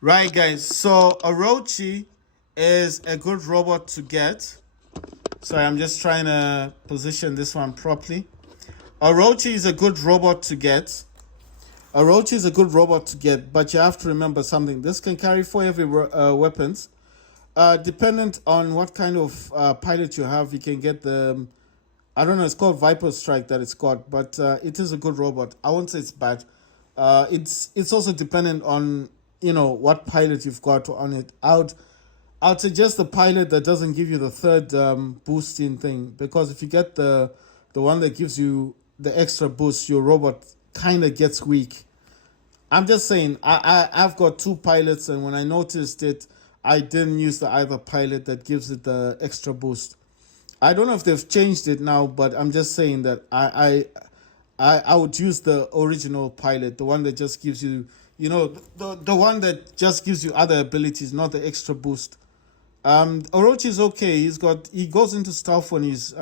Right, guys. So Orochi is a good robot to get. Sorry, I'm just trying to position this one properly. Orochi is a good robot to get. Orochi is a good robot to get, but you have to remember something. This can carry four heavy weapons. Dependent on what kind of pilot you have, you can get the. I don't know. It's called Viper Strike that it's got, but it is a good robot. I won't say it's bad. It's also dependent on what pilot you've got on it. I'd suggest the pilot that doesn't give you the third boosting thing, because if you get the one that gives you the extra boost, your robot kind of gets weak. I'm just saying, I've got two pilots, and when I noticed it, I didn't use the either pilot that gives it the extra boost. I don't know if they've changed it now, but I'm just saying that I would use the original pilot, the one that just gives you, the one that just gives you other abilities, not the extra boost. Orochi is okay. He goes into stuff when he's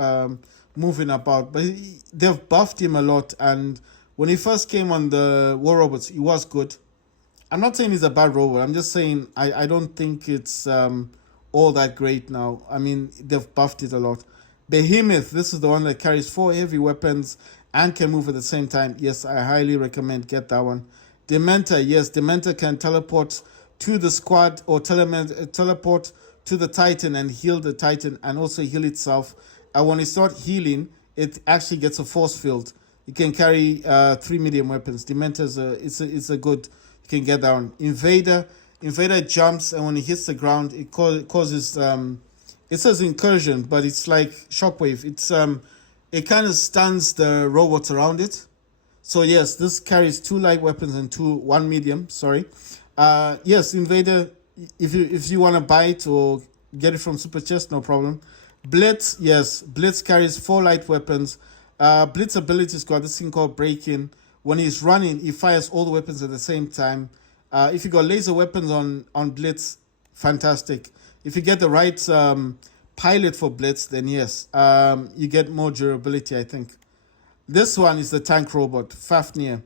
moving about, but they've buffed him a lot. And when he first came on the War Robots, he was good. I'm not saying he's a bad robot. I'm just saying I don't think it's all that great now. I mean, they've buffed it a lot. Behemoth, this is the one that carries four heavy weapons and can move at the same time. Yes, I highly recommend get that one. Dementor, yes, Dementor can teleport to the squad or teleport to the Titan and heal the Titan and also heal itself. And when it's not healing, it actually gets a force field. You can carry three medium weapons. Dementor is a good. You can get that one. Invader jumps, and when he hits the ground, it causes it says incursion, but it's like shockwave. It kind of stuns the robots around it. So yes, this carries two light weapons and one medium. Sorry. Yes, Invader. If you want to buy it or get it from Super Chest, no problem. Blitz, yes, Blitz carries four light weapons. Blitz ability's got this thing called break-in. When he's running, he fires all the weapons at the same time. If you got laser weapons on Blitz, fantastic. If you get the right pilot for Blitz, then yes, you get more durability, I think. This one is the tank robot, Fafnir.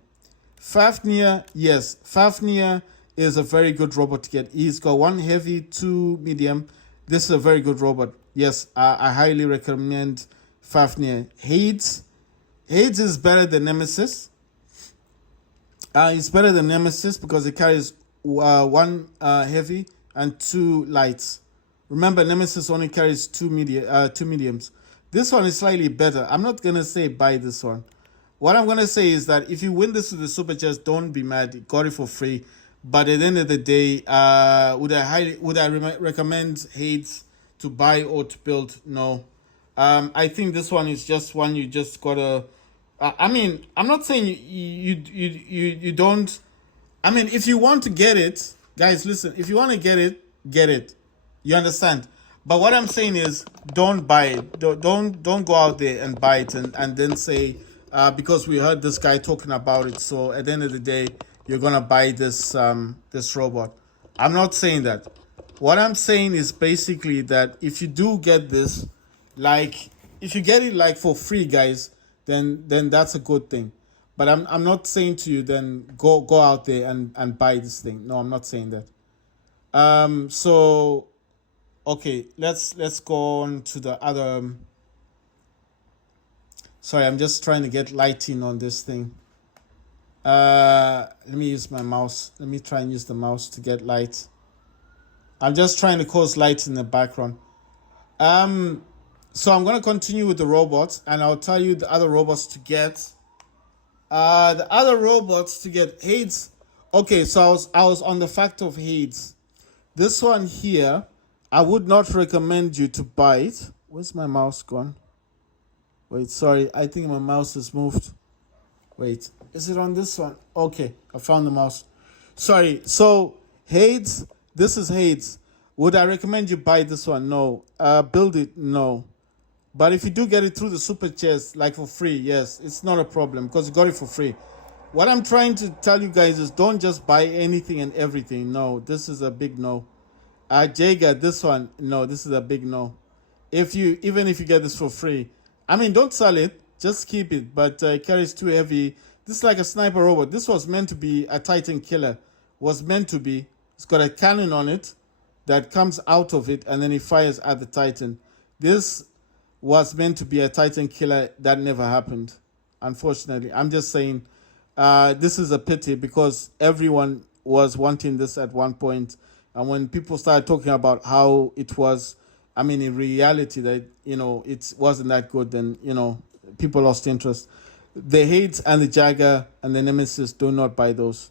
Fafnir, yes, Fafnir is a very good robot to get. He's got one heavy, two medium. This is a very good robot. Yes, I highly recommend Fafnir. Hades is better than Nemesis. It's better than Nemesis because it carries one heavy and two lights. Remember, Nemesis only carries two mediums. This one is slightly better. I'm not gonna say buy this one. What I'm gonna say is that if you win this with the Super Chest, don't be mad. You got it for free. But at the end of the day, would I recommend Hades to buy or to build? No. I think this one is just one you just gotta. I mean, I'm not saying you don't. I mean, if you want to get it, guys, listen. If you want to get it, get it. You understand? But what I'm saying is, don't buy it. Don't go out there and buy it and then say because we heard this guy talking about it. So at the end of the day, you're gonna buy this robot. I'm not saying that. What I'm saying is basically that if you do get this, like if you get it like for free, guys, then that's a good thing. But I'm not saying to you then go out there and buy this thing. No, I'm not saying that. So okay, let's go on to the other. Sorry, I'm just trying to get lighting on this thing. Let me use my mouse. Let me try and use the mouse to get light. I'm just trying to cause light in the background. So I'm gonna continue with the robots, and I'll tell you the other robots to get. The other robots to get Hades. Okay, so I was on the fact of Hades. This one here, I would not recommend you to buy it. Where's my mouse gone? Wait, sorry, I think my mouse has moved. Wait, is it on this one? Okay, I found the mouse. Sorry, so Hades, this is Hades. Would I recommend you buy this one? No. Build it? No. But if you do get it through the Super Chest, like for free, yes, it's not a problem because you got it for free. What I'm trying to tell you guys is don't just buy anything and everything. No, this is a big no. Jaeger, this one, no, this is a big no. Even if you get this for free, I mean, don't sell it, just keep it. But it carries too heavy. This is like a sniper robot. This was meant to be a Titan killer. Was meant to be. It's got a cannon on it that comes out of it, and then it fires at the Titan. This was meant to be a Titan killer. That never happened, unfortunately. I'm just saying this is a pity because everyone was wanting this at one point. And when people started talking about how it was, I mean, in reality, that, it wasn't that good, then, people lost interest. The Hades and the Jagger and the Nemesis do not buy those.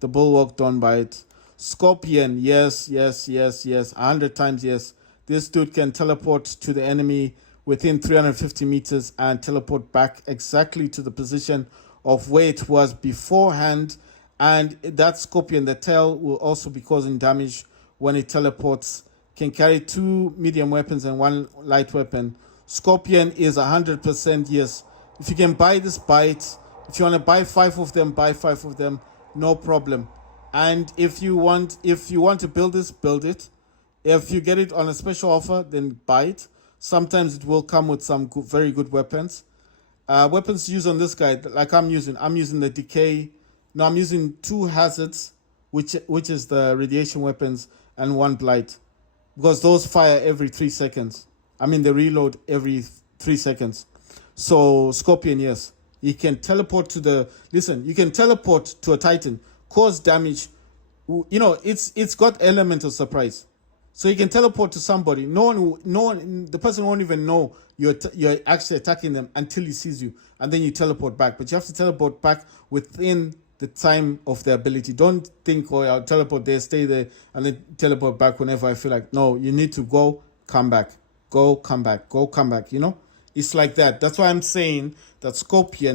The Bulwark don't buy it. Scorpion, yes, yes, yes, yes, 100 times yes. This dude can teleport to the enemy within 350 meters and teleport back exactly to the position of where it was beforehand. And that Scorpion, the tail, will also be causing damage when it teleports. Can carry 2 medium weapons and 1 light weapon. Scorpion is 100% yes. If you can buy this, buy it. If you want to buy 5 of them, buy 5 of them. No problem. And if you want to build this, build it. If you get it on a special offer, then buy it. Sometimes it will come with some very good weapons. Weapons used on this guy, like I'm using the decay. No, I'm using 2 hazards, which is the radiation weapons, and 1 blight, because those fire every 3 seconds. I mean, they reload every 3 seconds. So Scorpion, yes, you can teleport to you can teleport to a Titan, cause damage. It's got element of surprise. So you can teleport to somebody. No one, the person won't even know you're actually attacking them until he sees you, and then you teleport back. But you have to teleport back within the time of the ability. Don't think, oh, I'll teleport there, stay there, and then teleport back whenever I feel like. No, you need to go, come back, go, come back, go, come back. It's like that. That's why I'm saying that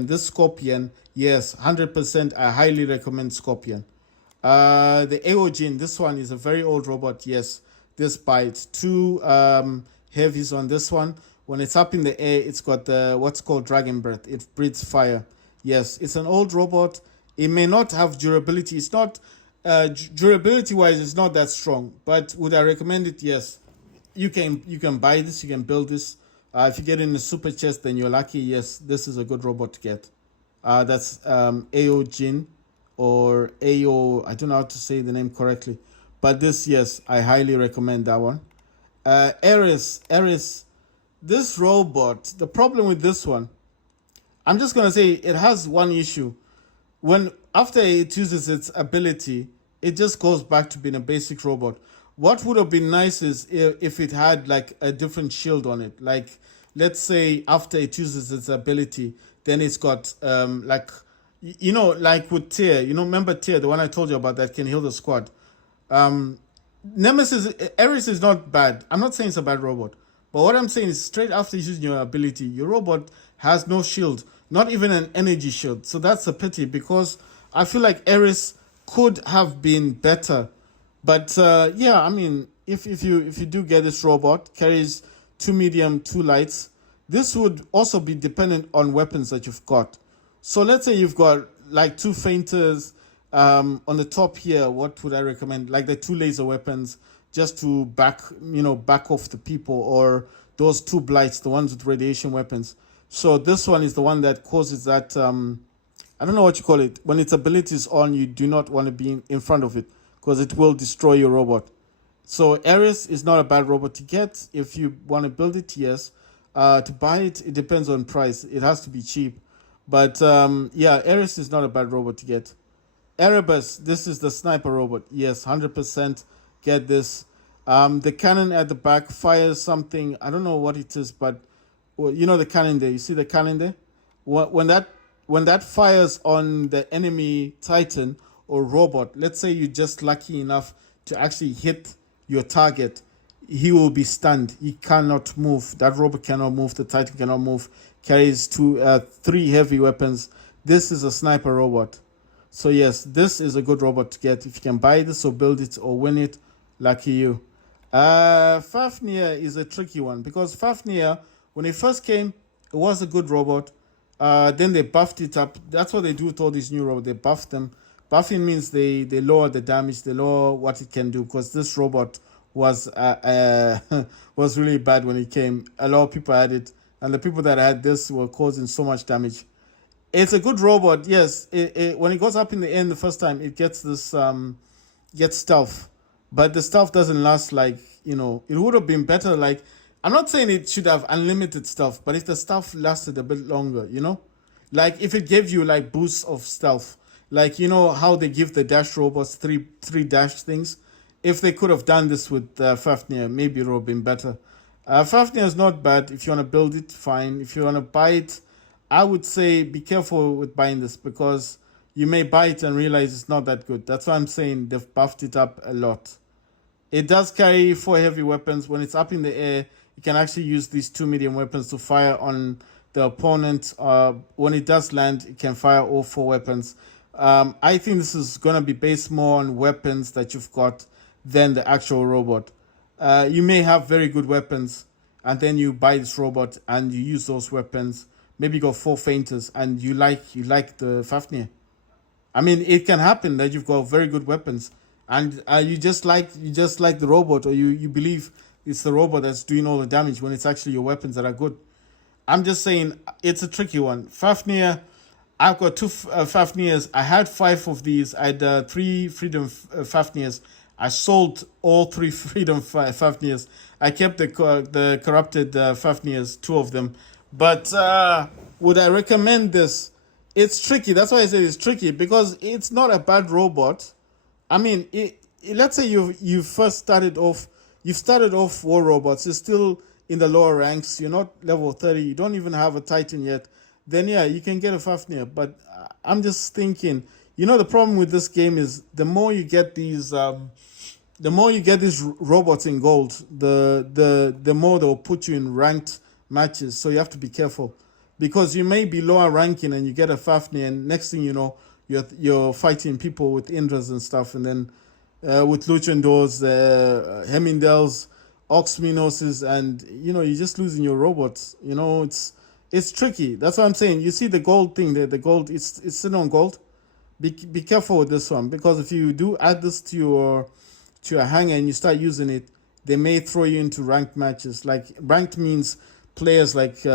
this Scorpion, yes, 100%. I highly recommend Scorpion. The Aeojin, this one is a very old robot. Yes, this bites 2 heavies on this one. When it's up in the air, it's got what's called dragon breath. It breathes fire. Yes, it's an old robot. It may not have durability. It's not durability wise. It's not that strong. But would I recommend it? Yes, you can buy this. You can build this. If you get in a super chest, then you're lucky. Yes, this is a good robot to get. That's Aeojin or Ao. I don't know how to say the name correctly. But this, yes, I highly recommend that one. Ares, this robot, the problem with this one, I'm just going to say it has one issue. After it uses its ability, it just goes back to being a basic robot. What would have been nice is if it had like a different shield on it. Like, let's say after it uses its ability, then it's got like with Tyr. Remember Tyr, the one I told you about that can heal the squad. Nemesis, Ares is not bad. I'm not saying it's a bad robot. But what I'm saying is straight after using your ability, your robot has no shield, not even an energy shield. So that's a pity because I feel like Ares could have been better. But yeah, I mean, if you do get this robot, carries 2 medium, 2 lights, this would also be dependent on weapons that you've got. So let's say you've got like 2 fainters. On the top here, what would I recommend? Like the 2 laser weapons, just to back off the people, or those 2 blights, the ones with radiation weapons. So this one is the one that causes that I don't know what you call it. When its ability is on, you do not want to be in front of it because it will destroy your robot. So Ares is not a bad robot to get. If you want to build it, yes. To buy it, it depends on price. It has to be cheap. But yeah, Ares is not a bad robot to get. Erebus, this is the sniper robot. Yes, 100% get this. The cannon at the back fires something. I don't know what it is, but the cannon there. You see the cannon there? When that fires on the enemy Titan or robot, let's say you're just lucky enough to actually hit your target, he will be stunned. He cannot move. That robot cannot move. The Titan cannot move. Carries 3 heavy weapons. This is a sniper robot. So yes, this is a good robot to get. If you can buy this or build it or win it, lucky you. Fafnir is a tricky one because Fafnir, when it first came, it was a good robot. Then they buffed it up. That's what they do with all these new robots. They buff them. Buffing means they lower the damage, they lower what it can do, because this robot was was really bad when it came. A lot of people had it, and the people that had this were causing so much damage. It's a good robot, yes. When it goes up in the end the first time, it gets this get stealth, but the stealth doesn't last like, it would have been better. Like, I'm not saying it should have unlimited stuff, but if the stuff lasted a bit longer, like if it gave you like boosts of stealth, like how they give the dash robots three dash things. If they could have done this with Fafnir, maybe it would have been better. Fafnir is not bad. If you want to build it, fine. If you want to buy it, I would say be careful with buying this because you may buy it and realize it's not that good. That's why I'm saying they've buffed it up a lot. It does carry 4 heavy weapons. When it's up in the air, you can actually use these 2 medium weapons to fire on the opponent. When it does land, it can fire all 4 weapons. I think this is going to be based more on weapons that you've got than the actual robot. You may have very good weapons, and then you buy this robot and you use those weapons. Maybe you got 4 fainters, and you like the Fafnir. I mean, it can happen that you've got very good weapons, and you just like the robot, or you believe it's the robot that's doing all the damage when it's actually your weapons that are good. I'm just saying it's a tricky one. Fafnir, I've got two Fafnirs. I had 5 of these. I had 3 Freedom Fafnirs. I sold all 3 Freedom Fafnirs. I kept the corrupted Fafnirs, 2 of them. But would I recommend this? It's tricky. That's why I say it's tricky because it's not a bad robot. I mean, let's say you first started off, you've started off war robots. You're still in the lower ranks. You're not level 30. You don't even have a Titan yet. Then yeah, you can get a Fafnir. But I'm just thinking, the problem with this game is the more you get these robots in gold, the more they'll put you in ranked matches. So you have to be careful because you may be lower ranking and you get a Fafnir, and next thing you know, you're fighting people with Indras and stuff, and then with Luchandors, Hemindels, Oxminoses, and you're just losing your robots. It's tricky. That's what I'm saying. You see the gold thing there, the gold. It's sitting on gold. Be careful with this one because if you do add this to your hanger and you start using it, they may throw you into ranked matches. Like ranked means players like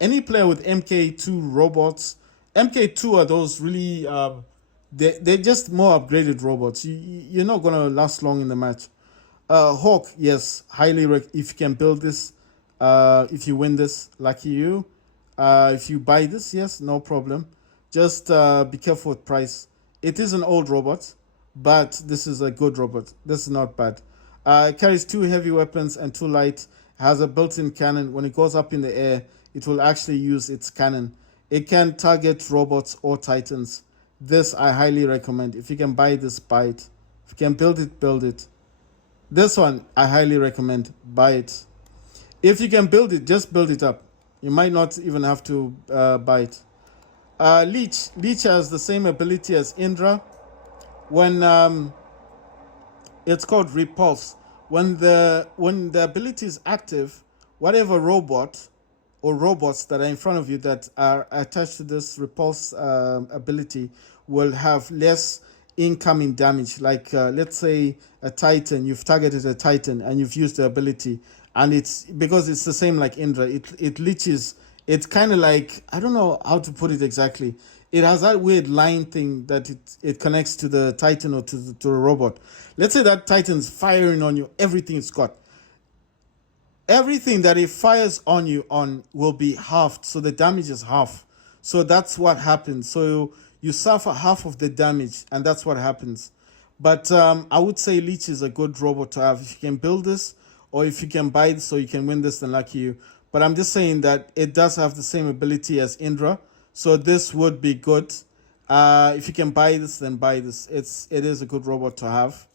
any player with MK2 robots. MK2 are those really they're just more upgraded robots. You're not gonna last long in the match. Hawk, yes, if you can build this, if you win this, lucky you. If you buy this, yes, no problem. Just be careful with price. It is an old robot, but this is a good robot. This is not bad. It carries 2 heavy weapons and 2 light. Has a built-in cannon. When it goes up in the air, it will actually use its cannon. It can target robots or titans. This I highly recommend. If you can buy this, buy it. If you can build it, build it. This one I highly recommend. Buy it. If you can build it, just build it up. You might not even have to buy it. Leech has the same ability as Indra. When it's called repulse. When the ability is active, whatever robot or robots that are in front of you that are attached to this repulse ability will have less incoming damage. Like let's say a Titan, you've targeted a Titan and you've used the ability, and it's because it's the same like Indra. It leeches. It's kind of like, I don't know how to put it exactly. It has that weird line thing that it connects to the Titan or to a robot. Let's say that Titan's firing on you. Everything that it fires on you on will be halved, so the damage is half. So that's what happens. So you suffer half of the damage, and that's what happens. But I would say Leech is a good robot to have. If you can build this, or if you can buy this so you can win this, then lucky you. But I'm just saying that it does have the same ability as Indra, so this would be good. If you can buy this, then buy this. It is a good robot to have.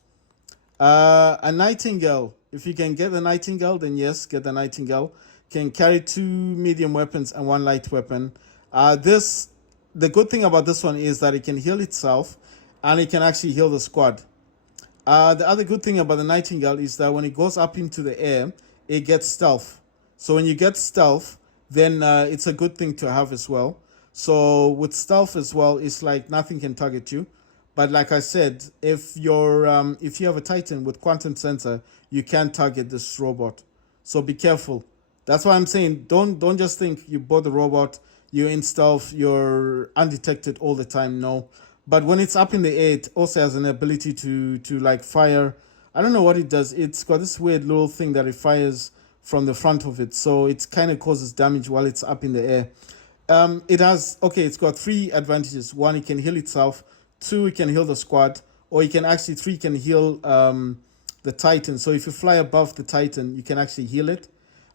A Nightingale. If you can get the Nightingale, then yes, get the Nightingale. Can carry 2 medium weapons and 1 light weapon. The good thing about this one is that it can heal itself, and it can actually heal the squad. The other good thing about the Nightingale is that when it goes up into the air, it gets stealth. So when you get stealth, then it's a good thing to have as well. So with stealth as well, it's like nothing can target you. But like I said, if you have a Titan with quantum sensor, you can target this robot. So be careful. That's why I'm saying don't just think you bought the robot, you're in stealth, you're undetected all the time. No. But when it's up in the air, it also has an ability to like fire. I don't know what it does. It's got this weird little thing that it fires from the front of it, so it kind of causes damage while it's up in the air. It has, okay, it's got three advantages. One, it can heal itself. Two, it can heal the squad. Or you can actually, three, can heal the Titan. So if you fly above the Titan, you can actually heal it.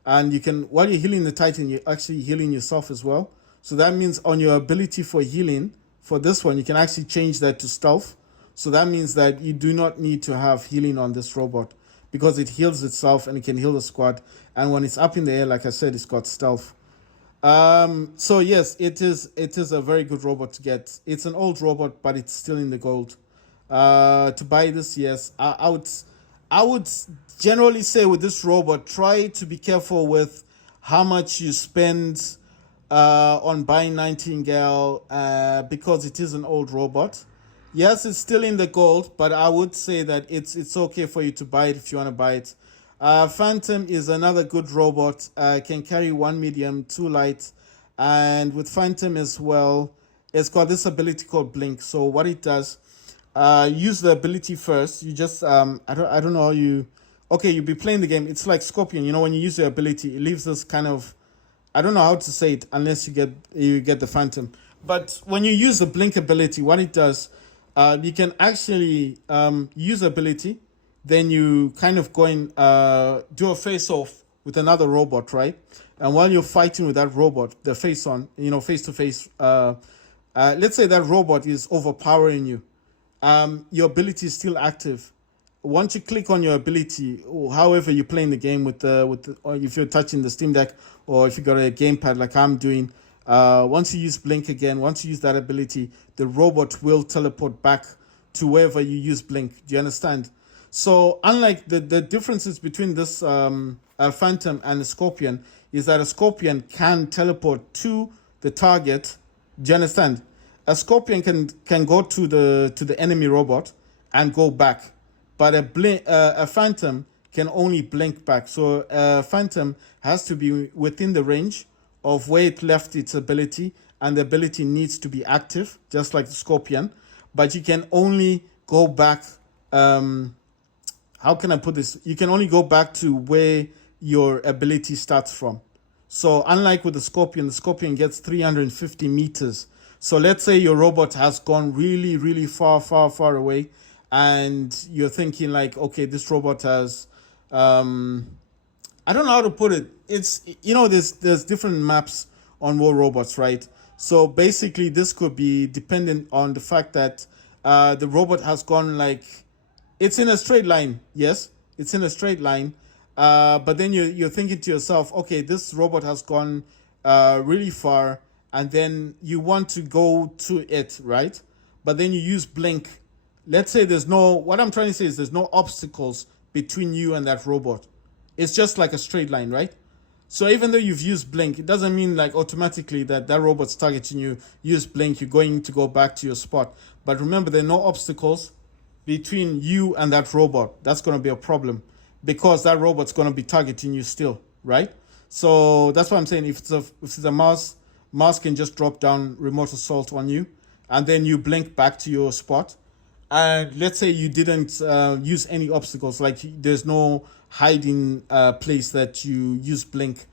And you can, while you're healing the Titan, you're actually healing yourself as well. So that means on your ability for healing, for this one, you can actually change that to stealth. So that means that you do not need to have healing on this robot because it heals itself and it can heal the squad. And when it's up in the air, like I said, it's got stealth. So yes, it is a very good robot to get. It's an old robot, but it's still in the gold. To buy this, yes, I would generally say with this robot, try to be careful with how much you spend on buying Nightingale because it is an old robot. Yes, it's still in the gold, but I would say that it's okay for you to buy it if you want to buy it. Phantom is another good robot. Can carry one medium, two light, and with Phantom as well, it's got this ability called Blink. So what it does, use the ability first. You just I don't know how you. Okay, you'll be playing the game. It's like Scorpion. You know, when you use your ability, it leaves this kind of, I don't know how to say it unless you get the Phantom. But when you use the Blink ability, what it does, you can actually use ability, then you kind of go and do a face off with another robot, right? And while you're fighting with that robot, the face on, face to face, let's say that robot is overpowering you. Your ability is still active. Once you click on your ability, or however you're playing the game or if you're touching the Steam Deck, or if you got a gamepad like I'm doing, once you use Blink again, once you use that ability, the robot will teleport back to wherever you use Blink. Do you understand? So unlike the differences between this Phantom and a Scorpion is that a Scorpion can teleport to the target. Do you understand? A Scorpion can go to the enemy robot and go back, but a Phantom can only blink back. So a Phantom has to be within the range of where it left its ability, and the ability needs to be active, just like the Scorpion. But you can only go back. How can I put this? You can only go back to where your ability starts from. So unlike with the Scorpion gets 350 meters. So let's say your robot has gone really, really far, far, far away, and you're thinking like, okay, this robot has, I don't know how to put it. It's, there's different maps on War Robots, right? So basically, this could be dependent on the fact that the robot has gone like, it's in a straight line. Yes, it's in a straight line. But then you're thinking to yourself, okay, this robot has gone really far, and then you want to go to it, right? But then you use Blink. Let's say what I'm trying to say is there's no obstacles between you and that robot. It's just like a straight line, right? So even though you've used Blink, it doesn't mean like automatically that robot's targeting you. Use Blink, you're going to go back to your spot. But remember, there are no obstacles between you and that robot. That's going to be a problem because that robot's going to be targeting you still, right? So that's what I'm saying. If it's a mouse can just drop down remote assault on you, and then you blink back to your spot. And let's say you didn't use any obstacles, like there's no hiding place that you use Blink.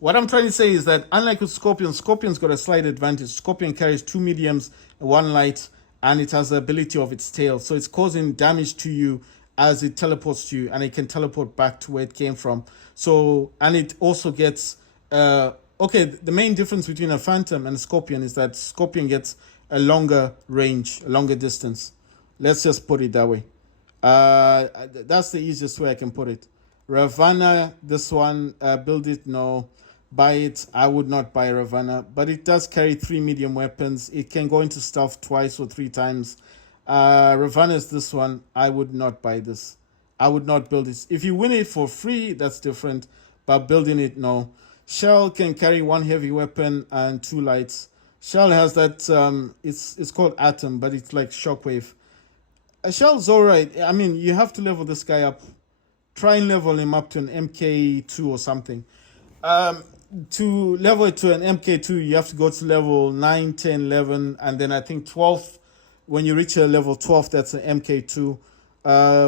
What I'm trying to say is that unlike with Scorpion's got a slight advantage. Scorpion carries two mediums, one light, and it has the ability of its tail. So it's causing damage to you as it teleports to you, and it can teleport back to where it came from. So, and it also gets, okay, the main difference between a Phantom and a Scorpion is that Scorpion gets a longer range, a longer distance. Let's just put it that way. That's the easiest way I can put it. Ravana, this one, build it, no. Buy it, I would not buy Ravana, but it does carry three medium weapons. It can go into stealth twice or three times. Ravana is this one. I would not buy this. I would not build this. If you win it for free, that's different, but building it, no. Shell can carry one heavy weapon and two lights. Shell has that, it's called Atom, but it's like Shockwave. Shell's alright. I mean, you have to level this guy up. Try and level him up to an MK2 or something. To level it to an MK2, you have to go to level 9, 10, 11, and then I think 12. when you reach a level 12, that's an MK2.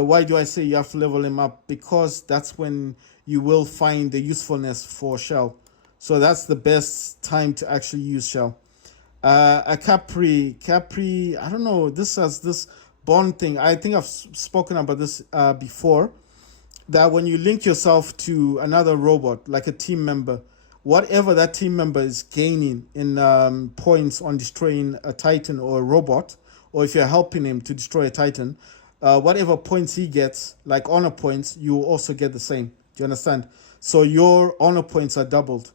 Why do I say you have to level him up? Because that's when you will find the usefulness for Shell. So that's the best time to actually use Shell. A Capri, I don't know. This has this bond thing. I think I've spoken about this before. That when you link yourself to another robot, like a team member, whatever that team member is gaining in points on destroying a Titan or a robot, or if you're helping him to destroy a Titan, whatever points he gets, like honor points, you will also get the same. Do you understand? So your honor points are doubled,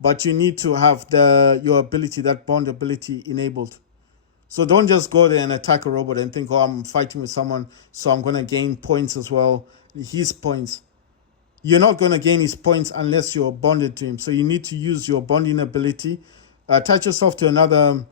but you need to have your ability, that bond ability, enabled. So don't just go there and attack a robot and think, oh, I'm fighting with someone, so I'm going to gain points as well. His points. You're not going to gain his points unless you're bonded to him. So you need to use your bonding ability. Attach yourself to another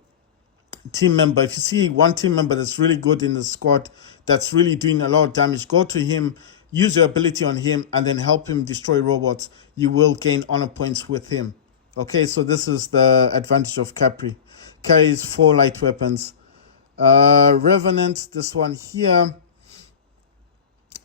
team member. If you see one team member that's really good in the squad, that's really doing a lot of damage, go to him, use your ability on him, and then help him destroy robots. You will gain honor points with him. Okay, so this is the advantage of Capri. Carries 4 light weapons. Revenant, this one here.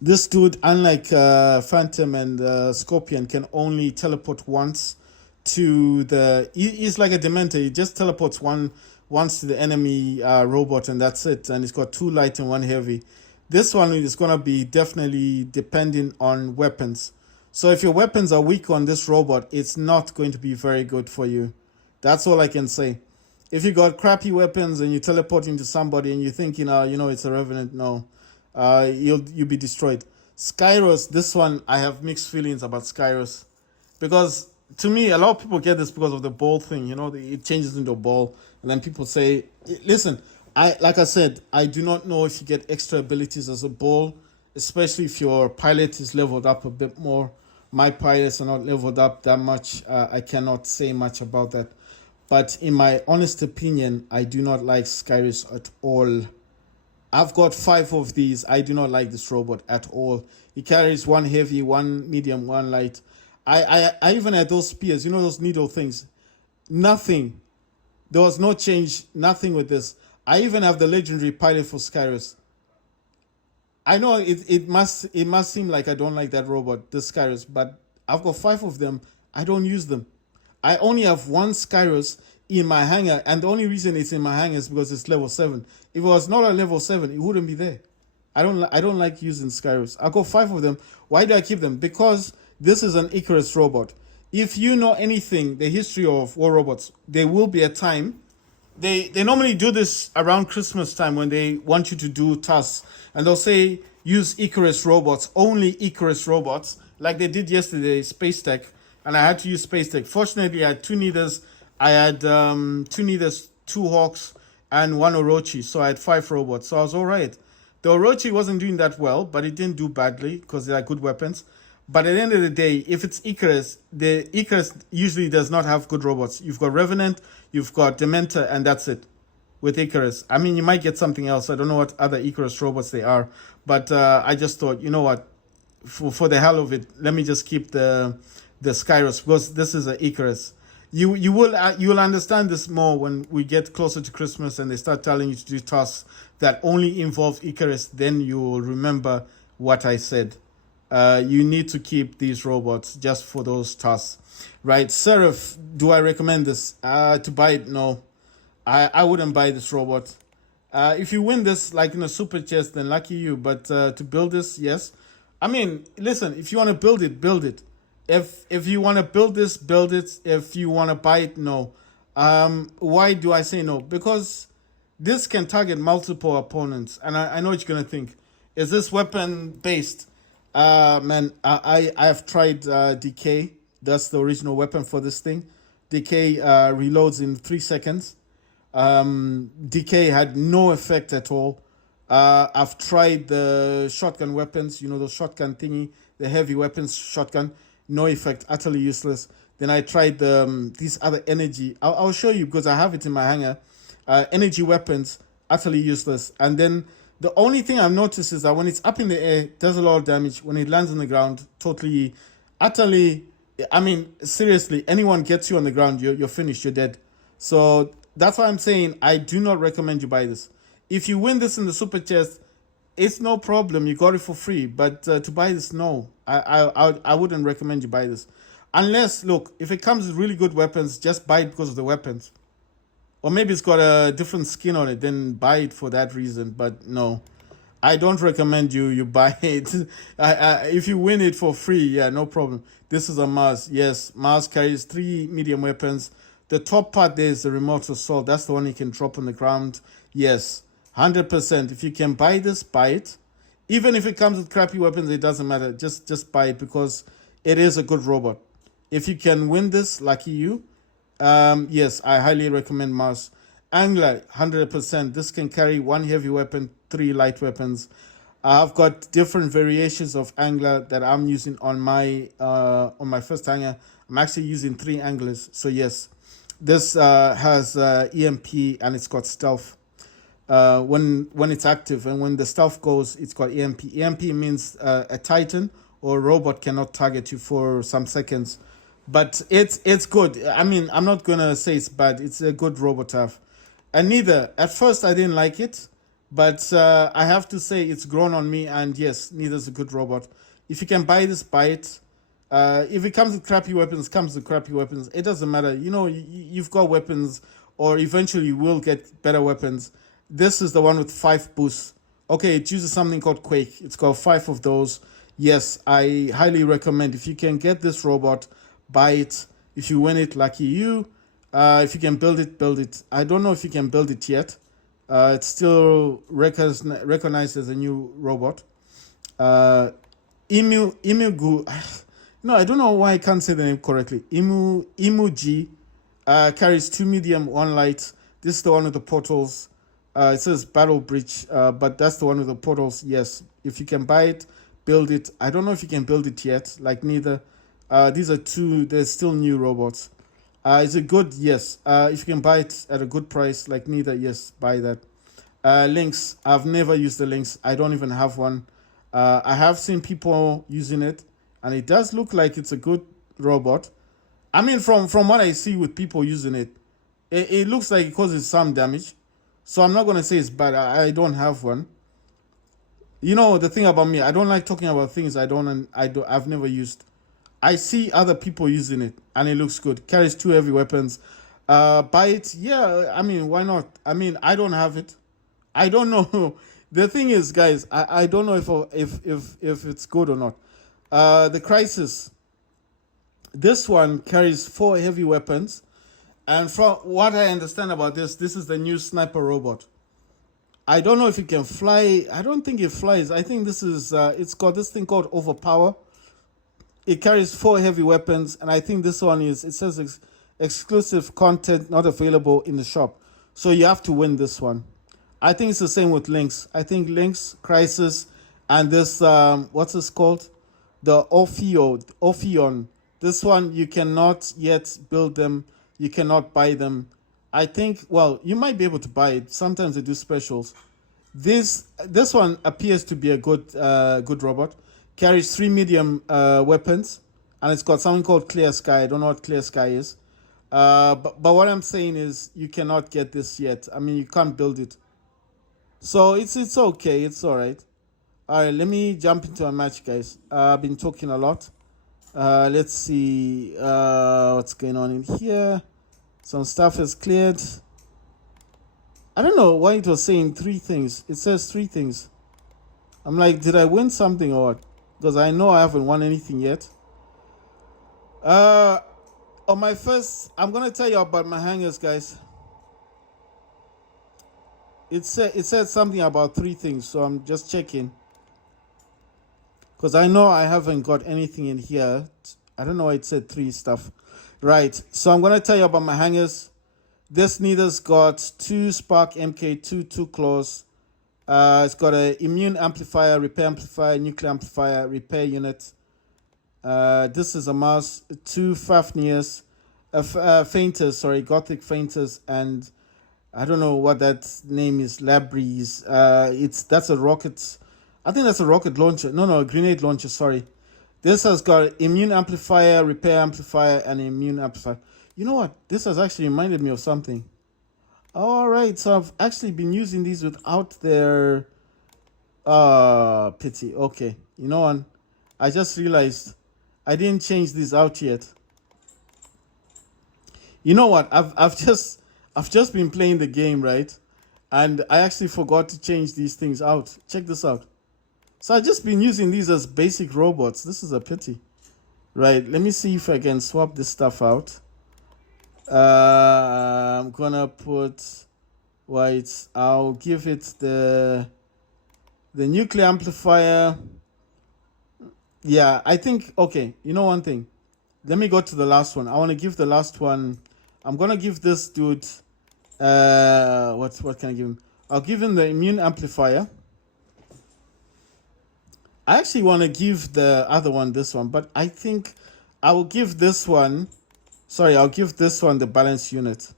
This dude, unlike Phantom and Scorpion, can only teleport once to the... He's like a Dementor. He just teleports once to the enemy robot, and that's it. And he's got 2 light and 1 heavy. This one is going to be definitely depending on weapons. So if your weapons are weak on this robot, it's not going to be very good for you. That's all I can say. If you got crappy weapons and you teleport into somebody and you're thinking, it's a Revenant, no. You'll be destroyed. Skyros, this one, I have mixed feelings about Skyros. Because, to me, a lot of people get this because of the ball thing. It changes into a ball. And then people say, listen, like I said, I do not know if you get extra abilities as a ball, especially if your pilot is leveled up a bit more. My pilots are not leveled up that much. I cannot say much about that. But in my honest opinion, I do not like Skyros at all. I've got 5 of these. I do not like this robot at all. He carries 1 heavy, 1 medium, 1 light. I even had those spears, those needle things. Nothing. There was no change, nothing with this. I even have the legendary pilot for Skyros. I know it must seem like I don't like that robot, this Skyros, but I've got 5 of them. I don't use them. I only have 1 Skyros in my hangar, and the only reason it's in my hangar is because it's level 7. If it was not a level 7, it wouldn't be there. I don't like using Skyros. I got 5 of them. Why do I keep them? Because this is an Icarus robot. If you know anything, the history of war robots, there will be a time. They normally do this around Christmas time when they want you to do tasks. And they'll say, use Icarus robots, only Icarus robots, like they did yesterday, Space Tech. And I had to use Space Tech. Fortunately, I had 2 Neithers. I had 2 Neithers, 2 Hawks, and 1 Orochi. So I had 5 robots. So I was all right. The Orochi wasn't doing that well, but it didn't do badly because they are good weapons. But at the end of the day, if it's Icarus, the Icarus usually does not have good robots. You've got Revenant, you've got Dementor, and that's it with Icarus. I mean, you might get something else. I don't know what other Icarus robots they are. But I just thought, you know what? For the hell of it, let me just keep the Skyros, because this is an Icarus. You will understand this more when we get closer to Christmas and they start telling you to do tasks that only involve Icarus. Then you will remember what I said. You need to keep these robots just for those tasks, right? Seraph, do I recommend this? To buy it? No, I wouldn't buy this robot. If you win this like in a super chest, then lucky you. But to build this, yes. I mean, listen, if you want to build it, build it. If you want to build this, build it. If you want to buy it, no. Why do I say no? Because this can target multiple opponents. And I know what you're going to think. Is this weapon based? Man, I have tried Decay. That's the original weapon for this thing. Decay reloads in 3 seconds. Decay had no effect at all. I've tried the shotgun weapons, those shotgun thingy, the heavy weapons shotgun. No effect, utterly useless. Then I tried these other energy. I'll show you because I have it in my hangar. Energy weapons, utterly useless. And then the only thing I've noticed is that when it's up in the air, it does a lot of damage. When it lands on the ground, totally, utterly, I mean, seriously, anyone gets you on the ground, you're finished, you're dead. So that's why I'm saying I do not recommend you buy this. If you win this in the super chest, it's no problem. You got it for free. But to buy this, no, I wouldn't recommend you buy this, unless look, if it comes with really good weapons, just buy it because of the weapons, or maybe it's got a different skin on it, then buy it for that reason. But no, I don't recommend you buy it. If you win it for free, yeah, no problem. This is a Mars. Yes, Mars carries 3 medium weapons. The top part there is the remote assault. That's the one you can drop on the ground. Yes, 100%. If you can buy this, buy it. Even if it comes with crappy weapons, it doesn't matter. Just buy it because it is a good robot. If you can win this, lucky you. Yes, I highly recommend Mars. Angler, 100%. This can carry 1 heavy weapon, 3 light weapons. I've got different variations of angler that I'm using on my first hanger. I'm actually using 3 anglers. So yes, this has EMP and it's got stealth. When it's active, and when the stealth goes, it's got EMP. EMP means a Titan or a robot cannot target you for some seconds. But it's good. I mean, I'm not gonna say it's bad. It's a good robot to have. And neither at first I didn't like it, but I have to say it's grown on me. And yes, neither's a good robot. If you can buy this, buy it. If it comes with crappy weapons, comes with crappy weapons. It doesn't matter. You know, you've got weapons, or eventually you will get better weapons. This is the one with 5 boosts. Okay, it uses something called Quake. It's got 5 of those. Yes, I highly recommend. If you can get this robot, buy it. If you win it, lucky you. If you can build it, build it. I don't know if you can build it yet. It's still recognized as a new robot. Imugu. No, I don't know why I can't say the name correctly. Imuji carries 2 medium, 1 light. This is the one with the portals. It says Battle Bridge, but that's the one with the portals. Yes, if you can buy it, build it. I don't know if you can build it yet. Like neither. These are 2. They're still new robots. Is it good? Yes. If you can buy it at a good price, like neither, yes, buy that. Lynx. I've never used the Lynx. I don't even have one. I have seen people using it, and it does look like it's a good robot. I mean, from what I see with people using it, it looks like it causes some damage. So I'm not going to say it's bad. I don't have one. You know, the thing about me, I don't like talking about things I've never used. I see other people using it, and it looks good. Carries 2 heavy weapons. Buy it? Yeah, I mean, why not? I mean, I don't have it. I don't know. The thing is, guys, I don't know if it's good or not. The Crisis. This one carries 4 heavy weapons. And from what I understand about this is the new sniper robot. I don't know if it can fly. I don't think it flies. I think this is, it's got this thing called Overpower. It carries 4 heavy weapons. And I think this one it says exclusive content not available in the shop. So you have to win this one. I think it's the same with Lynx. I think Lynx, Crisis, and this, what's this called? The Ophion. This one, you cannot yet build them. You cannot buy them. I think, well, you might be able to buy it. Sometimes they do specials. This one appears to be a good robot. Carries 3 medium weapons, and it's got something called Clear Sky. I don't know what Clear Sky is. But what I'm saying is you cannot get this yet. I mean, you can't build it. So it's okay. It's all right. All right, let me jump into a match, guys. I've been talking a lot. Let's see what's going on in here. Some stuff is cleared. I don't know why it was saying 3 things. It says 3 things. I'm like, did I win something or what? Because I know I haven't won anything yet. On my first, I'm going to tell you about my hangers, guys. It said something about 3 things, so I'm just checking. Because I know I haven't got anything in here. I don't know why it said 3 stuff. Right, so I'm going to tell you about my hangers. This neither's got 2 Spark MK2, 2 claws. It's got an immune amplifier, repair amplifier, nuclear amplifier, repair unit. This is a mouse, 2 Fafnirs, fainters, gothic fainters, and I don't know what that name is, Labries. That's a rocket. I think that's a rocket launcher. No, a grenade launcher, sorry. This has got immune amplifier, repair amplifier, and immune amplifier. You know what? This has actually reminded me of something. All right, so I've actually been using these without their pity. Okay, you know what? I just realized I didn't change these out yet. You know what? I've just been playing the game, right? And I actually forgot to change these things out. Check this out. So I've just been using these as basic robots. This is a pity. Right, let me see if I can swap this stuff out. I'm gonna put white. I'll give it the nuclear amplifier. Yeah, I think, okay, you know one thing. Let me go to the last one. I want to give the last one. I'm gonna give this dude what can I give him? I'll give him the immune amplifier. I actually want to give the other one this one, but I think I will give this one, I'll give this one the balance unit.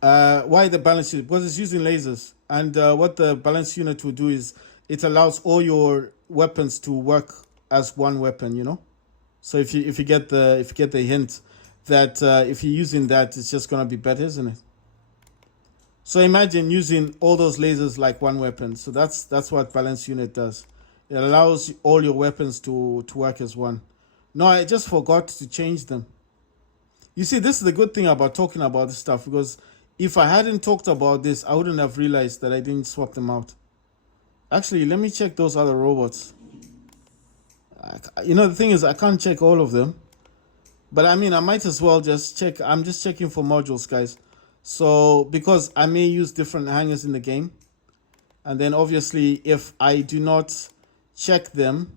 Why the balance unit? Because it's using lasers, and what the balance unit will do is it allows all your weapons to work as one weapon. You know, so if you get the hint that if you're using that, it's just gonna be better, isn't it? So imagine using all those lasers like one weapon. So that's what balance unit does. It allows all your weapons to work as one. No, I just forgot to change them. You see, this is the good thing about talking about this stuff, because if I hadn't talked about this, I wouldn't have realized that I didn't swap them out. Actually, let me check those other robots. You know, the thing is, I can't check all of them. But I mean, I might as well just check. I'm just checking for modules, guys. So, because I may use different hangers in the game. And then obviously, if I do not check them,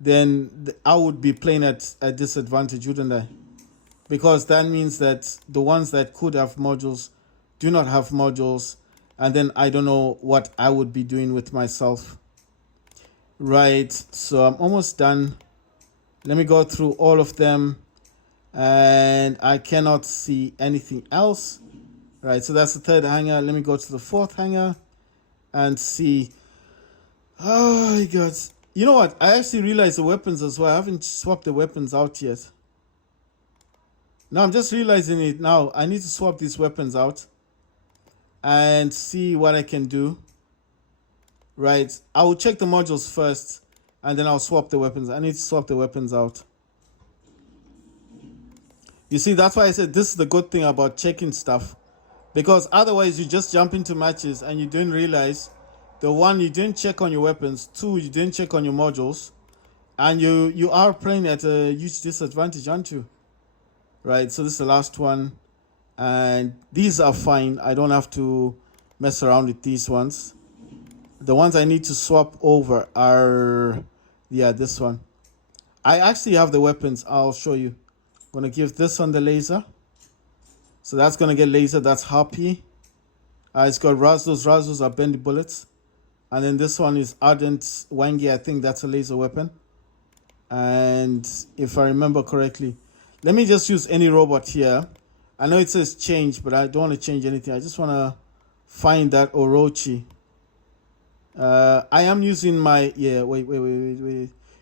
then I would be playing at a disadvantage, wouldn't I? Because that means that the ones that could have modules do not have modules, and then I don't know what I would be doing with myself. Right, so I'm almost done. Let me go through all of them, and I cannot see anything else. Right, so that's the third hanger. Let me go to the fourth hanger and see. Oh my god. You know what? I actually realized the weapons as well. I haven't swapped the weapons out yet. Now I'm just realizing it now. I need to swap these weapons out and see what I can do. Right. I will check the modules first, and then I'll swap the weapons. I need to swap the weapons out. You see, that's why I said this is the good thing about checking stuff. Because otherwise you just jump into matches and you didn't realize the one, you didn't check on your weapons, two, you didn't check on your modules, and you are playing at a huge disadvantage, aren't you? Right, so this is the last one, and these are fine. I don't have to mess around with these ones. The ones I need to swap over are, yeah, this one. I actually have the weapons. I'll show you. I'm gonna give this one the laser. So that's gonna get laser. That's Harpy. It's got Razos. Razos are bendy bullets. And then this one is Ardent Wangi. I think that's a laser weapon. And if I remember correctly, let me just use any robot here. I know it says change, but I don't want to change anything. I just want to find that Orochi. I am using my, yeah, wait.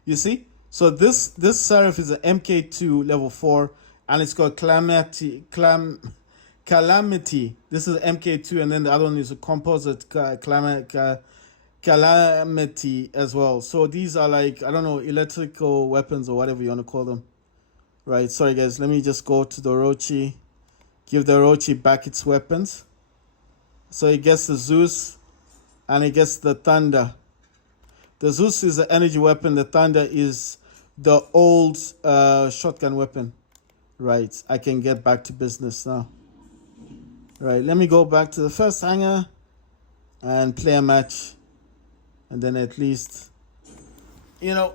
You see? So this Seraph is an MK2 level 4, and it's got Calamity. This is MK2, and then the other one is a composite Calamity as well. So these are like, I don't know, electrical weapons or whatever you want to call them. Right, sorry guys, let me just go to the Orochi. Give the Orochi back its weapons. So it gets the Zeus, and it gets the Thunder. The Zeus is the energy weapon. The Thunder is the old shotgun weapon. Right, I can get back to business now. Right, let me go back to the first hanger and play a match. And then at least, you know,